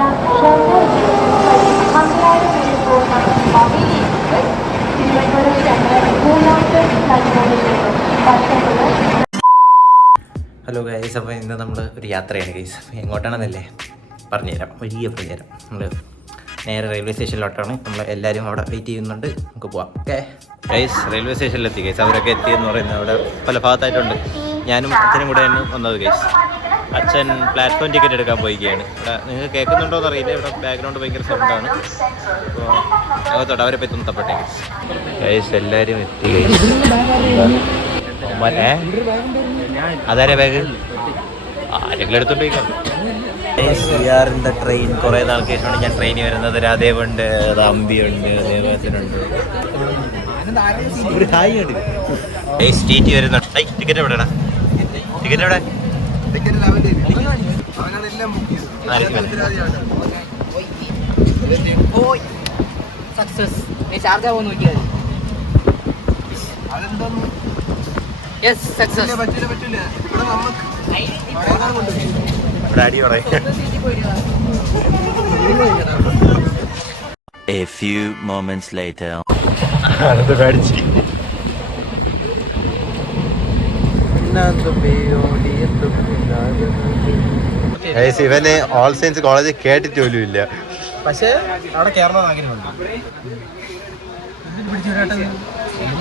Hello guys, അപ്പോൾ ഇന്ന് നമ്മൾ ഒരു യാത്രയാണ് ഗൈസ്. എങ്ങോട്ടാണെന്നല്ലേ പറഞ്ഞുതരാം, വഴിയെ പറഞ്ഞുതരാം. നമ്മൾ നേരെ റെയിൽവേ സ്റ്റേഷനിലോട്ടാണ്. നമ്മൾ എല്ലാവരും അവിടെ വെയിറ്റ് ചെയ്യുന്നുണ്ട്, നമുക്ക് പോവാം. ഓക്കെ ഗൈസ്, റെയിൽവേ സ്റ്റേഷനിലെത്തി ഗൈസ്. അവരൊക്കെ എത്തിയെന്ന് പറയുന്നത് അവിടെ പല ഭാഗത്തായിട്ടുണ്ട്. ഞാനും അച്ഛനും കൂടെയാണ് വന്നത് ഗൈസ്. അച്ഛൻ പ്ലാറ്റ്ഫോം ടിക്കറ്റ് എടുക്കാൻ പോയിക്കുകയാണ്. ഇവിടെ നിങ്ങൾക്ക് കേൾക്കുന്നുണ്ടോ എന്നറിയില്ല, ഇവിടെ ബാക്ക്ഗ്രൗണ്ട് ഭയങ്കര സൗണ്ടാണ്. അപ്പോൾ അകത്തോട്ട് അവരെ പറ്റി തപ്പട്ടെ ഗൈസ്. എല്ലാവരും എത്തി ഗൈസ്. അതാരെ ബാഗ് ആരെങ്കിലും എടുത്തോണ്ടിരിക്കാം. ട്രെയിൻ കുറേ നാൾക്ക് ശേഷമാണ് ഞാൻ ട്രെയിനിൽ വരുന്നത്. രാധേവുണ്ട്, അമ്പിയുണ്ട്, ദേവസനുണ്ട്, ഒരു ഹായ് ഉണ്ട്. സ്റ്റേറ്റ് വരുന്നുണ്ട്. ടിക്കറ്റ് എവിടെയാ? ടിക്കറ്റ് എവിടെ? A few moments later. ഇവന് ഓൾ സയൻസ് കോളേജ് കേട്ടിട്ട് പോലും ഇല്ല. പക്ഷേ അവിടെ കേരളം ആഗ്രഹമുണ്ട്.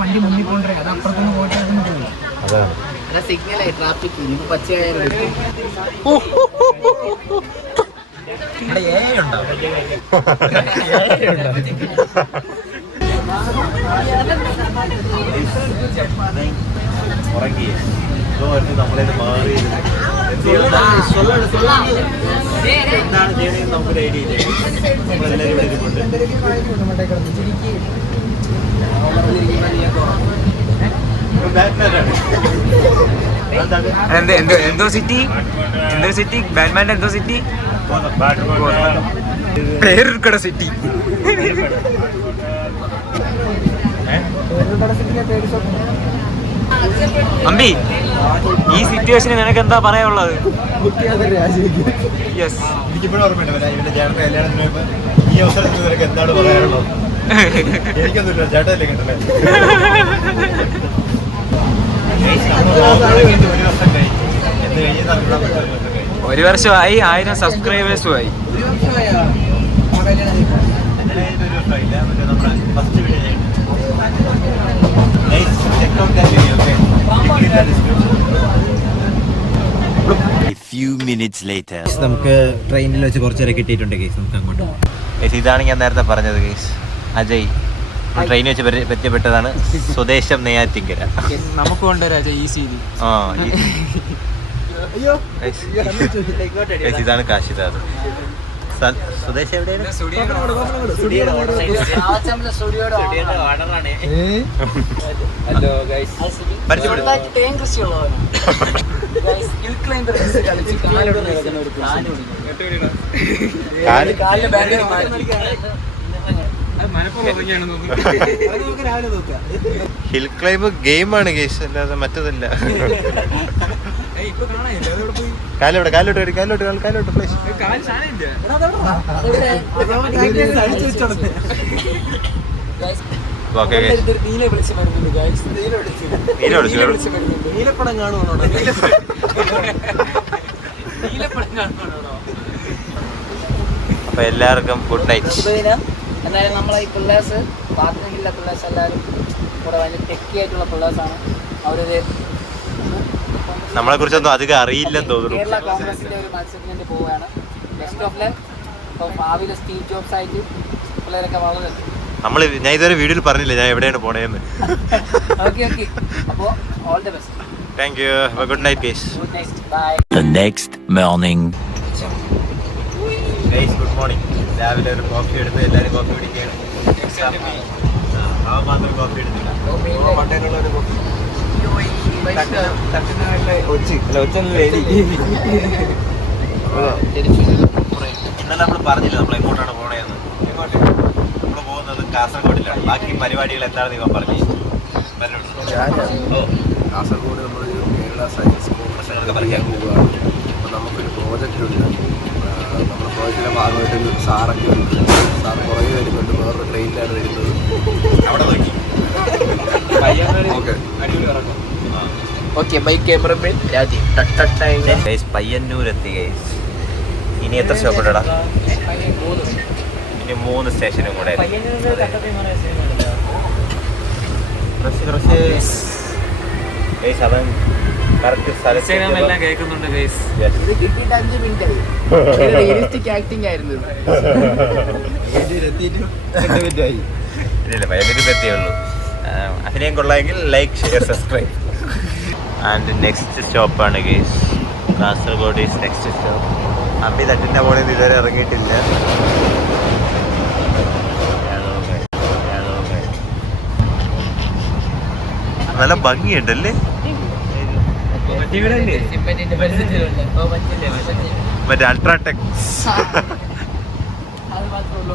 വണ്ടി മുന്നിൽ പോകണ്ടേ, അത് അപ്പുറത്തൊന്ന് പോയിട്ട് സിഗ്നലായി ട്രാഫിക് പച്ചയായാലും നമ്മളെ മാറി എന്താണ് ചെയ്യണമെന്ന് നമുക്കൊരു ഐഡിയ ഇല്ല. നമ്മളെല്ലാവരും ഇവിടെ ഇരിപ്പുണ്ട്. എന്തോ സിറ്റി, എന്തോ സിറ്റി, ബാറ്റ്മാൻ്റെ എന്തോ സിറ്റി, പേരുക്കട സിറ്റി. അമ്പി, ഈ സിറ്റുവേഷന് നിനക്ക് എന്താ പറയാനുള്ളത്? യെസ്, എനിക്കിപ്പോഴും ഓർമ്മയുണ്ട് ഇവന്റെ ചേട്ടൻ്റെ കല്യാണത്തിന് പോയപ്പോൾ ഈ അവസരത്തിൽ നിനക്ക് എന്താണ് പറയാനുള്ളത്? എനിക്കൊന്നുമില്ല, ചേട്ടല്ലേ കേട്ടല്ലേ. ഒരു വർഷമായി, 1000 സബ്സ്ക്രൈബേഴ്സുമായി. A few minutes later. നമുക്ക് ട്രെയിനിൽ വെച്ച് കുറച്ചേരെ കിട്ടിയിട്ടുണ്ട് കേസ്. നമുക്ക് അങ്ങോട്ട് കേസ്. ഇതാണ് ഞാൻ നേരത്തെ പറഞ്ഞത് കേസ്. അജയ് ട്രെയിനിൽ വെച്ച് പരിചയപ്പെട്ടതാണ്. സ്വദേശം നെയ്യാറ്റിങ്കര. നമുക്ക് കൊണ്ടുവരാം ഈ സീരി. ഇതാണ് കാശിദാസ്. സ്വദേശം എവിടെയാണ്? ഹിൽ ക്ലൈംബ് ഗെയിമാണ് കേസ്, അല്ലാതെ മറ്റതല്ല. കാലോട്ട് കാലോട്ട് കാലോട്ട് കാലോട്ട് പ്ലേസ്. അപ്പൊ എല്ലാവർക്കും ഗുഡ് നൈറ്റ്. എന്തായാലും നമ്മളെ ഈ പിള്ളേഴ്സ്, പാർട്ട്നറിലുള്ള പിള്ളേഴ്സ് എല്ലാവരും കൂടെ ഭയങ്കര ടെക്കി ആയിട്ടുള്ള പിള്ളേഴ്സാണ്. അവരൊരു നമ്മളെ കുറിച്ചൊന്നും അധികം അറിയില്ലെന്ന് തോന്നുന്നു. കേരള കോൺഗ്രസിന്റെ ഒരു മത്സരത്തിന് വേണ്ടി പോവുകയാണ്. Best of luck. ഇപ്പോൾ ഭാവിയിലെ സ്റ്റീവ് ജോബ്സ് ആയിട്ട് പിള്ളേരൊക്കെ വളരെ ഞാൻ ഇതുവരെ വീഡിയോയിൽ പറഞ്ഞില്ല ഞാൻ എവിടെയാണ് പോണേന്ന്. ഓക്കെ ഓക്കെ, അപ്പോൾ all the best. Thank you. Have a good night guys. Good night, bye. The next morning. Guys good morning. രാവിലെ ഒരു കോഫി എടുത്ത് എല്ലാവരും കോഫി കുടിക്കുകയാണ്. മാത്രം കോഫി എടുത്തില്ല. ഇന്നലെ നമ്മൾ പറഞ്ഞില്ല നമ്മൾ എങ്ങോട്ടാണ് പോണേന്ന്. നമ്മൾ പോകുന്നത് കാസർഗോഡിലാണ്. ബാക്കി പരിപാടികൾ എന്താണെന്ന് ഇവ പറഞ്ഞു. കാസർഗോഡ് നമ്മളൊരു കേരള സയൻസ് കോൺഗ്രസ് പറയാൻ പോവുകയാണ്. അപ്പോൾ നമുക്കൊരു പ്രോജക്റ്റ് ഉണ്ട്. നമ്മുടെ പ്രോജക്റ്റിൻ്റെ ഭാഗമായിട്ട് സാറൊക്കെ വരുന്നുണ്ട്. സാർ പുറകെ വരുന്നുണ്ട്, വേറൊരു ട്രെയിനിലാണ് വരുന്നത്. അവിടെ നോക്കി okay okay bye cameraman Rajeev. Guys പയ്യന്നൂരെത്തി ഗൈസ്. ഇനി എത്ര സ്റ്റോപ്പ് ഉണ്ടടാ? ഇനി 3 സ്റ്റേഷനും കൂടെ. ഗൈസ് അവൻ കറക്റ്റ് സ്ഥലത്ത് എല്ലാം കേൾക്കുന്നുണ്ട് ഗൈസ്. ഇത് കിട്ടിയിട്ട് 5 മിനിറ്റ് ആയി. റിയലിസ്റ്റിക് ആക്ടിങ് ആയിരുന്നു ഇത്. ഇല്ല പയ്യന്നൂരിൽ എത്തിയുള്ളൂ. അഭിനയം കൊള്ളാമെങ്കിൽ like share subscribe. And next സ്റ്റോപ്പാണ് guys. Kasaragod is next stop. അമ്പി തട്ടിൻ്റെ മുകളിൽ നിന്ന് ഇതുവരെ ഇറങ്ങിയിട്ടില്ല. നല്ല ഭംഗിയുണ്ടല്ലേ മറ്റേ അൾട്രാടെക്. അത് മാത്രമേ ഉള്ളൂ.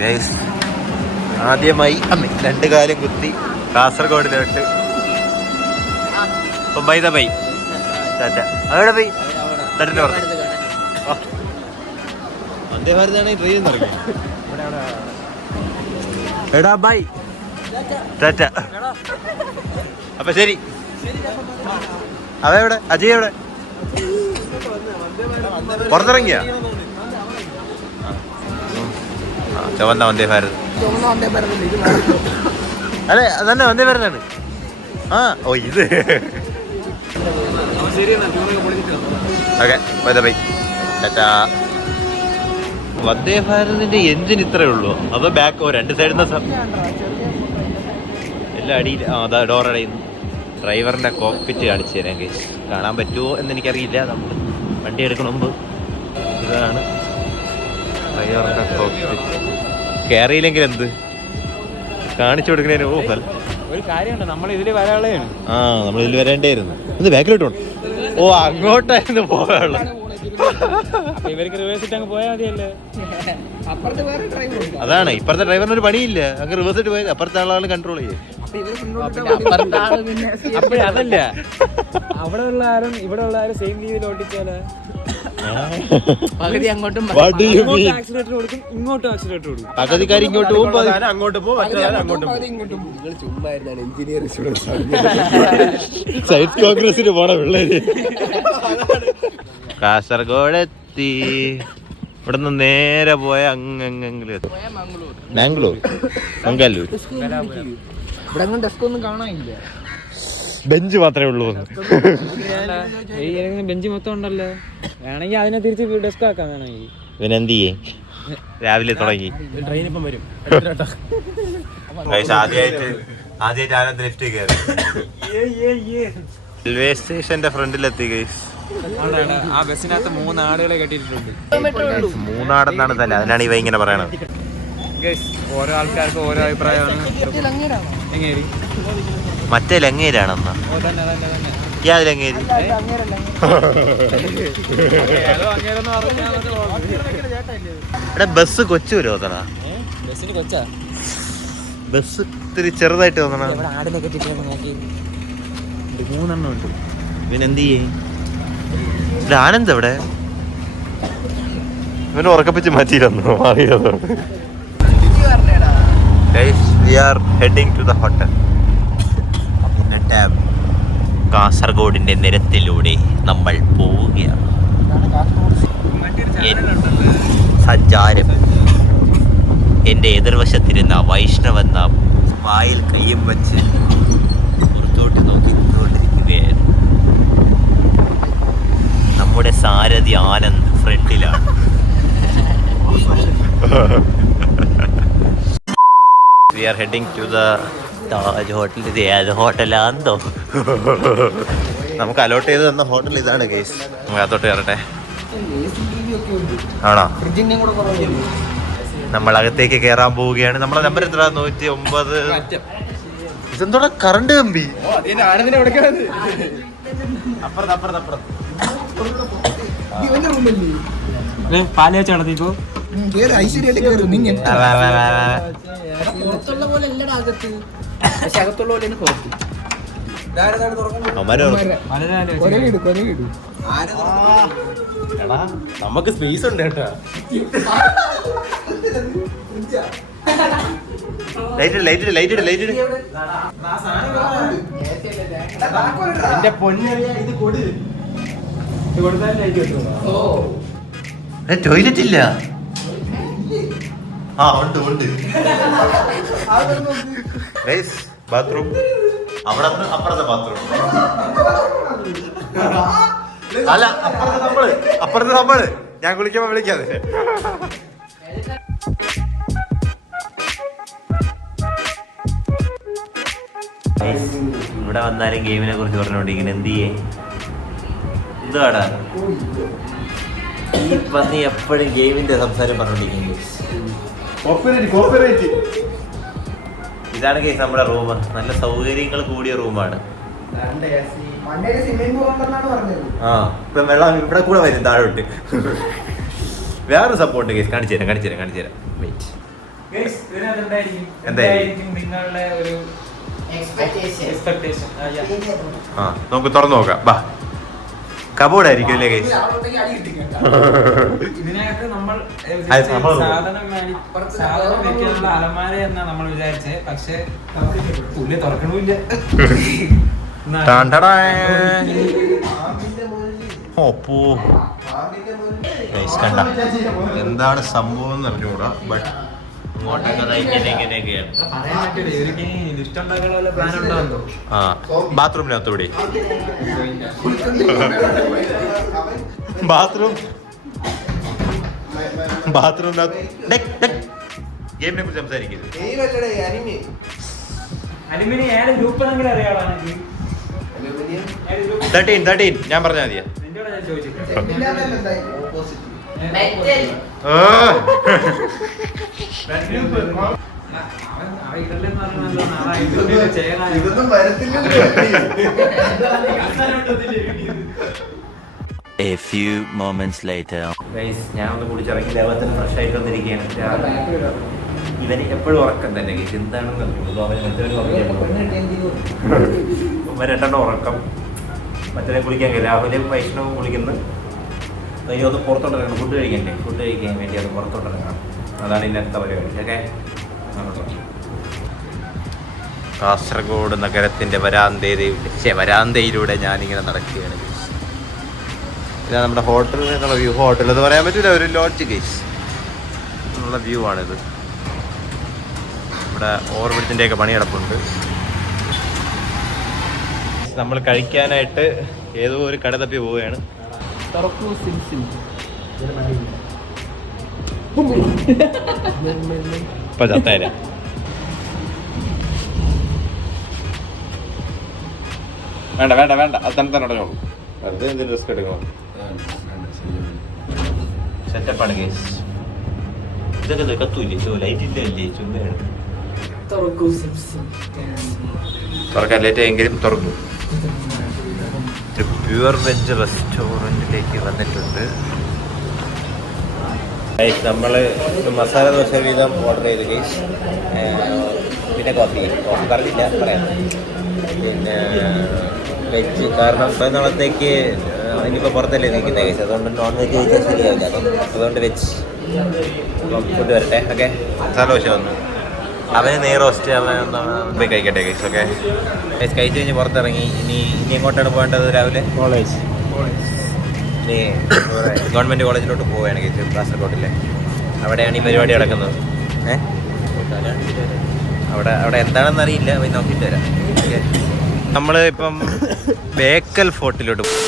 ഗൈസ് ആദ്യമായി അമ്മ 2 കാലും കുത്തി കാസർഗോഡിലോട്ട്. അപ്പം ബൈ ദ ബൈ ടാറ്റ. അവിടെ ബൈ തട്ടിൻ്റെ പറഞ്ഞു. വന്ദേ ഭാരതാണ് ഈ ട്രെയിൻ ഇറങ്ങി. എടാ ബൈ ടാറ്റ. അപ്പൊ ശരി. അവ എവിടെ? അജയ് എവിടെ? പുറത്തിറങ്ങിയ ചുവന്ന വന്ദേ ഭാരത്. അതെ അതന്നെ വന്ദേ ഭാരതാണ്. ആ ഓ ഇത് okay bye the bye tata. Vande ഭാരതിന്റെ എഞ്ചിൻ ഇത്രയേ ഉള്ളൂ. അതോ ബാക്ക് 2 സൈഡിൽ നിന്ന് എല്ലാം അടിയിൽ. അതാ ഡോർ അടയുന്നു. ഡ്രൈവറിന്റെ കോക്പിറ്റ് കാണിച്ചു തരാൻ കേസ്. കാണാൻ പറ്റുമോ എന്ന് എനിക്കറിയില്ല. നമ്മൾ വണ്ടി എടുക്കണ മുമ്പ് ഇതാണ് ഡ്രൈവറിന്റെ കോക്പിറ്റ്. കയറിയില്ലെങ്കിൽ എന്ത് കാണിച്ചു കൊടുക്കണേന്. ഓ ഒരു കാര്യമുണ്ട്, നമ്മൾ ഇതിൽ വരാനുള്ളതാണ്. ആ നമ്മൾ ഇതിൽ വരേണ്ടായിരുന്നു. ഇത് ബാക്കിലോട്ട് ഓ അങ്ങോട്ടായിരുന്നു പോകാനുള്ളത്. ഇവർക്ക് റിവേഴ്സ് ഇട്ട് അങ്ങ് പോയാൽ മതിയല്ലേ. അതാണ് ഇപ്പുറത്തെ ഡ്രൈവറിന് ഒരു പണിയില്ല. അങ്ങ് റിവേഴ്സ് ഇട്ട് പോയത് അപ്പുറത്തെ ആളാണ് കൺട്രോൾ ചെയ്യുക. അപ്പോഴേ അതല്ല, അവിടെ ഉള്ള ആരും ഇവിടെ ഉള്ള ആരും സെയിം രീതിയിൽ ഓട്ടിച്ചാല് പകുതി അങ്ങോട്ടും ആക്സിലേറ്റർ കൊടുക്കും, ഇങ്ങോട്ടും ആക്സിലേറ്റർ കൊടുക്കും. പകുതിക്കാർ ഇങ്ങോട്ട് പോകുമ്പോൾ അങ്ങോട്ട് പോകും. സൈഡ് കോൺഗ്രസിന് പോണ പിള്ളേര്. കാസർഗോഡ് എത്തി. ഇവിടെ നിന്ന് നേരെ പോയ അങ്ങെങ്കിലും മാംഗ്ലൂർ മംഗലൂർ. ഇവിടെ ഡെസ്ക് ഒന്നും കാണാനില്ല. ബെഞ്ച് മാത്രമേ ഉള്ളൂ. ബെഞ്ച് മൊത്തം ഉണ്ടല്ലോ. വേണമെങ്കിൽ അതിനെ തിരിച്ച് ഡെസ്ക് ആക്കാം. വേണമെങ്കിൽ ഇവനെന്ത് ചെയ്യേ രാവിലെ തുടങ്ങി. ട്രെയിനിപ്പം വരും. ആദ്യമായിട്ട് ആനന്ദ് ലിഫ്റ്റ് കയറി റെയിൽവേ സ്റ്റേഷന്റെ ഫ്രണ്ടിലെത്തി ഗൈസ്. ആ ബസ്സിനകത്ത് 3 ആടുകളെ കെട്ടിയിട്ടുണ്ട്. 3 ആടെന്നാണ് തന്നെ. അതിനാണ് ഇവ ഇങ്ങനെ പറയണത്. ഓരോ ആൾക്കാർക്ക് ഓരോ അഭിപ്രായമാണ്. എങ്ങനെ മറ്റേ ലങ്ങേരാണെന്നാ യാ ലങ്ങേരി. എടാ ബസ് കൊച്ചു തോന്നണ. ബസ്സിന് കൊച്ചാ. ബസ് ഇത്തിരി ചെറുതായിട്ട് തോന്നണ. ആടിനെ കെട്ടിട്ട് 3 എണ്ണം ഉണ്ട്. ഇവനെന്ത് ചെയ്യേ? ആനന്ദ് എവിടെ? ഇവനെ ഉറക്കപ്പിച്ച് മാറ്റിയിരുന്നു. We are heading to the hotel. കാസർഗോഡിന്റെ നിരത്തിലൂടെ നമ്മൾ പോവുകയാണ്. സഞ്ചാരം. എന്റെ എതിർവശത്തിരുന്ന വൈഷ്ണവെന്ന വായിൽ കയ്യും വച്ച് പുറത്തോട്ട് നോക്കിക്കൊണ്ടിരിക്കുകയായിരുന്നു. നമ്മുടെ സാരഥി ആനന്ദ് ഫ്രണ്ടിലാണ്. We are heading to the Taj hotel. ഇത് ഏത് ഹോട്ടലാണെന്നോ? നമുക്ക് അലോട്ട് ചെയ്ത് തന്ന ഹോട്ടൽ ഇതാണ് കേസ്. നമുക്ക് അകത്തോട്ട് കയറട്ടെ. ആണോ? നമ്മൾ അകത്തേക്ക് കയറാൻ പോവുകയാണ്. നമ്മളെ നമ്പർ എത്ര? 109. ഇതെന്തോടെ കറണ്ട് കമ്പി? പാല് വെച്ച് നടത്തിപ്പോ പുറത്തുള്ള പോലെ അല്ലടാ അകത്ത്. പക്ഷെ അകത്തുള്ള പോലെയാണ് പുറത്ത്. എടാ നമുക്ക് സ്പേസ് ഉണ്ട് കേട്ടാ. എന്റെ പൊന്നറിയാ ഇത് കൊടു. ടോയ്ലറ്റ് ഇല്ല. ആ ഉണ്ട് ബാത്റൂം അവിടെ അപ്പുറത്തെ ബാത്റൂം അല്ല അപ്പുറത്തെ നമ്മള് ഞാൻ കുളിക്കുമ്പോ വിളിക്കാതെ. ഇവിടെ വന്നാലും ഗെയിമിനെ കുറിച്ച് പറഞ്ഞോണ്ടിരിക്കുന്നത് എന്ത് ചെയ്യേ എന്തുവാടാ ഈ പന്നി എപ്പോഴും ഗെയിമിന്റെ സംസാരം പറഞ്ഞോണ്ടിരിക്കുന്നു. ഇതാണ് കേസ് നമ്മുടെ റൂം. നല്ല സൗകര്യങ്ങൾ കൂടിയ റൂമാണ്. ആ ഇപ്പൊ വെള്ളം ഇവിടെ കൂടെ വരും താഴോട്ട്. വേറൊരു സപ്പോർട്ട് കേസ് കാണിച്ചു തരാം വെയിറ്റ്. എന്തായിരിക്കും നിങ്ങളുടെ ഒരു എക്സ്പെക്ടേഷൻ? ആ നമുക്ക് തുറന്നു നോക്കാം. ബാ കബോർഡ് ആയിരിക്കും അല്ലേ കേസ്? ഇതിനകത്ത് നമ്മൾ നമ്മൾ സാധനം വെക്കാനുള്ള അലമാര എന്നാ നമ്മൾ വിചാരിച്ചേ. പക്ഷെ പുള്ളി തുറക്കണില്ല. എന്താണ് സംഭവം എന്ന് അറിഞ്ഞുകൂടാ. ബട്ട് ബാത്റൂമിനകത്തൂടെ ഗെയിമിനെ കുറിച്ച് സംസാരിക്കുന്നത്. അലുമിനിയം ഏത് ഗ്രൂപ്പാണെങ്കിലും അറിയാളാ. 13 ഞാൻ പറഞ്ഞാൽ മതിയാ. നിന്നോട് ഞാൻ ചോദിച്ചിട്ടുണ്ട്. A few moments later. ഞാൻ ഒന്ന് കുടിച്ചിറങ്ങി ദേവത്തിന് ഫ്രഷ് ആയിട്ട് വന്നിരിക്കുകയാണ്. ഇവന് എപ്പോഴും ഉറക്കം തന്നെ കേസ്. എന്താണെന്ന് രണ്ടെണ്ണം ഉറക്കം. മറ്റേ കുളിക്കാൻ രാഹുലും വൈഷ്ണവും കുളിക്കുന്നു. അയ്യോ അത് പുറത്തോട്ടിറങ്ങണം. ഫുഡ് കഴിക്കാൻ വേണ്ടി അത് പുറത്തോട്ടിറങ്ങണം. അതാണ് ഇന്നത്തെ പരിപാടി. ഓക്കെ കാസർഗോഡ് നഗരത്തിൻ്റെ വരാന്തയിലൂടെ ഞാനിങ്ങനെ നടക്കുകയാണ്. ഇതാണ് നമ്മുടെ ഹോട്ടലിൽ നിന്നുള്ള വ്യൂ. ഹോട്ടൽ എന്ന് പറയാൻ പറ്റില്ല, ഒരു ലോഡ്ജ് കേസ് എന്നുള്ള വ്യൂ ആണിത്. ഇവിടെ ഓവർബ്രിഡ്ജിൻ്റെയൊക്കെ പണി കിടപ്പുണ്ട്. നമ്മൾ കഴിക്കാനായിട്ട് ഏതോ ഒരു കട തപ്പി പോവുകയാണ്. ഇപ്പൊ ചത്തേര വേണ്ട അത് തന്നെ ഉടഞ്ഞോളൂ. വെറുതെ എന്തെങ്കിലും റിസ്ക് എടുക്കണം. സെറ്റപ്പാണ് കേസ്. ഇതൊക്കെ കത്തൂല്ലേ? ലൈറ്റ് ഇല്ലേ? ചുമ്മയാണ് തുറക്കാൻ ലേറ്റ് എങ്കിലും തുറക്കും. ഒരു പ്യുവർ വെജ് റെസ്റ്റോറൻറ്റിലേക്ക് വന്നിട്ടുണ്ട്. നമ്മൾ മസാല ദോശ വീതം ഓർഡർ ചെയ്ത് കേസ്. പിന്നെ കോഫി പറഞ്ഞില്ല പറയാം. പിന്നെ വെജ് കാരണം ഇപ്പം നാളത്തേക്ക് ഇനിയിപ്പോൾ പുറത്തല്ലേ നിൽക്കുന്ന കേസ്. അതുകൊണ്ട് നോൺ വെജ് കഴിച്ചാൽ ശരിയാവില്ല. അതുകൊണ്ട് വെജ് ഫുഡ് വരട്ടെ. ഓക്കെ മസാല ദോശ വന്നു. അവന് നെയ് റോസ്റ്റ് അവൻ പോയി കഴിക്കട്ടെ കേസ്. ഓക്കെ കഴിച്ച് കഴിഞ്ഞ് പുറത്തിറങ്ങി. ഇനി എങ്ങോട്ടാണ് പോകേണ്ടത്? രാവിലെ കോളേജ് ഇനി ഗവൺമെൻറ് കോളേജിലോട്ട് പോവുകയാണ് കേസ്. കാസർഗോഡിലെ അവിടെയാണ് ഈ പരിപാടി നടക്കുന്നത്. അവിടെ എന്താണെന്ന് അറിയില്ല. പോയി നോക്കിയിട്ട് വരാം. നമ്മൾ ഇപ്പം ബേക്കൽ ഫോർട്ടിലോട്ട് പോകും.